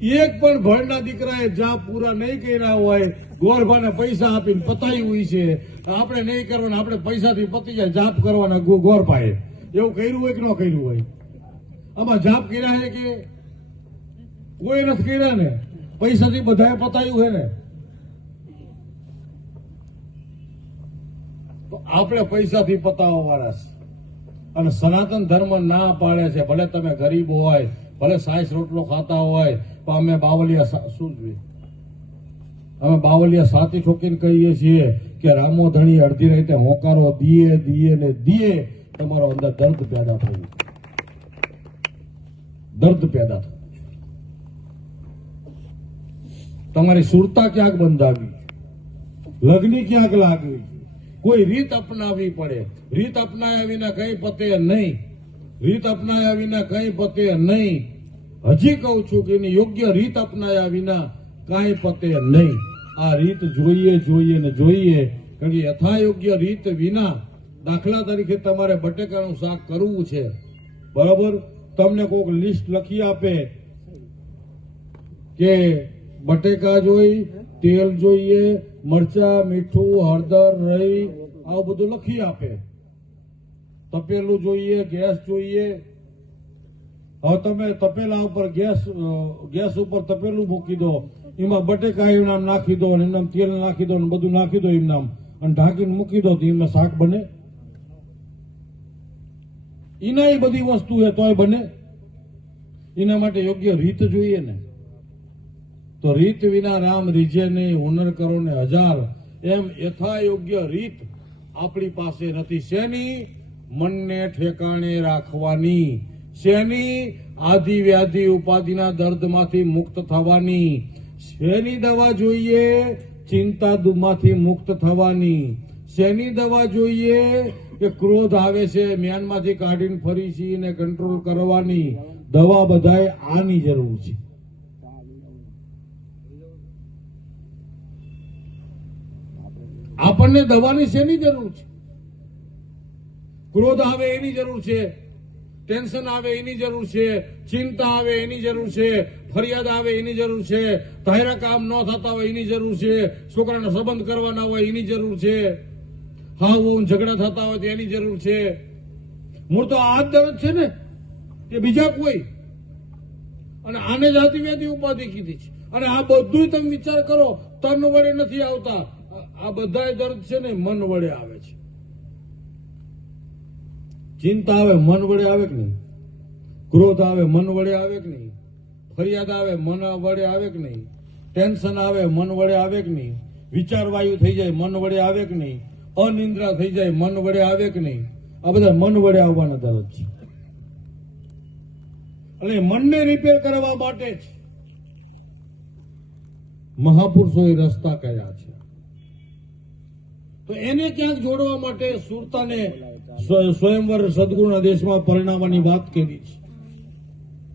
એક પણ ભણના દીકરાએ જાપ પૂરા નહીં કર્યા હોય, ગોરભાને પૈસા આપીને પતાવી હોય છે, આપણે નહીં કરવાના, આપણે પૈસાથી પતી જાય જાપ કરવાના ગોરભાએ, એવું કર્યું હોય કે ન કર્યું હોય? આમાં જાપ કર્યા છે કે કોઈ નથી કર્યા ને? પૈસાથી બધાએ પતાવ્યું છે ને? તો આપણે પૈસાથી પતાવવા વાળા છે. અને સનાતન ધર્મ ના પાડે છે, ભલે તમે ગરીબ હોય, ભલે 60 રોટલો ખાતા હોય, તો અમે બાવલિયા શું જોઈએ? અમે બાવલિયા સાથી ઠોકીને કહીએ છીએ કે રામો ધણી અડધી રાતે હોકારો દીએ દીએ ને દીએ, તમારો અંદર દર્દ પેદા થયું, દર્દ પેદા થયું. તમારી સુરતા ક્યાંક બંધાવી, લગ્ની ક્યાંક લાગવી, કોઈ રીત અપનાવવી પડે. રીત અપનાવ્યા વિના કઈ પતે નહીં, રીત અપનાવ્યા વિના કઈ પતે નહીં. હજી કહું છું કે એની યોગ્ય રીત અપનાવ્યા વિના કાંઈ પતે નહીં. આ રીત જોઈએ જોઈએ ને જોઈએ, કારણ કે યથાયોગ્ય રીત વિના, દાખલા તરીકે તમારે બટેકાનું શાક કરવું છે, બરોબર? તમને કોઈક લિસ્ટ લખી આપે કે બટેકા જોઈ, તેલ જોઈએ, મરચા, મીઠું, હળદર, રઈ, આવું બધું લખી આપે. તપેલું જોઈએ, ગેસ જોઈએ. હવે તમે તપેલા ઉપર ગેસ ઉપર તપેલું મૂકી દો, એમાં બટેકા એમ નામ નાખી દો, અને એમ તેલ નાખી દો, બધું નાખી દો એમ નામ, અને ઢાંકીને મૂકી દો, તો એમાં શાક બને? એના એ બધી વસ્તુ છે તોય બને? એના માટે યોગ્ય રીત જોઈએ ને. તો રીત વિના રામ રીજે નહીં, હુનર કરો ને હજાર, એમ યથાયોગ્ય રીત આપણી પાસે નથી. શેની? મનને ઠેકાણે રાખવાની. શેની? આદિ વ્યાધિ ઉપાધિના દર્દમાંથી મુક્ત થવાની. શેની દવા જોઈએ? ચિંતામાંથી મુક્ત થવાની. શેની દવા જોઈએ? કે ક્રોધ આવે છે, મ્યાનમાંથી કાઢીને ફરી છીને કંટ્રોલ કરવાની દવા બધાય આની જરૂર છે. આપણને દવાની શેની જરૂર છે? ક્રોધ આવે એની જરૂર છે, ટેન્શન આવે એની જરૂર છે, ચિંતા આવે એની જરૂર છે, ફરિયાદ આવે એની જરૂર છે, ધાર્યા કામ ન થતા હોય એની જરૂર છે, છોકરાને સંબંધ કરવાના હોય એની જરૂર છે, હાવ ઝઘડા થતા હોય તો એની જરૂર છે. મૂળ તો આ જ દર્દ છે ને, કે બીજા કોઈ? અને આને જાતિ વ્યાધિ ઉપાધિ કીધી છે. અને આ બધું તમે વિચાર કરો, તન વડે નથી આવતા. આ બધા દર્દ છે ને મન વડે આવે છે. ચિંતા આવે મન વડે આવે કે નહીં? ક્રોધ આવે મન વડે આવે કે નહીં? ફરિયાદ આવે મન વડે આવે કે નહીં? ટેન્શન આવે મન વડે આવે કે નહીં? વિચાર વાયુ થઈ જાય મન વડે આવે કે નહીં? અનિંદ્રા થઈ જાય મન વડે આવે કે નહીં? આ બધા મન વડે આવવાના દર્દ છે. અને મનને રિપેર કરવા માટે જ મહાપુરુષોએ રસ્તા કર્યા છે. તો એને ક્યાંક જોડવા માટે સુરતાને સ્વયંવર સદગુરુના દેશમાં પરિણામવાની વાત કરી છે.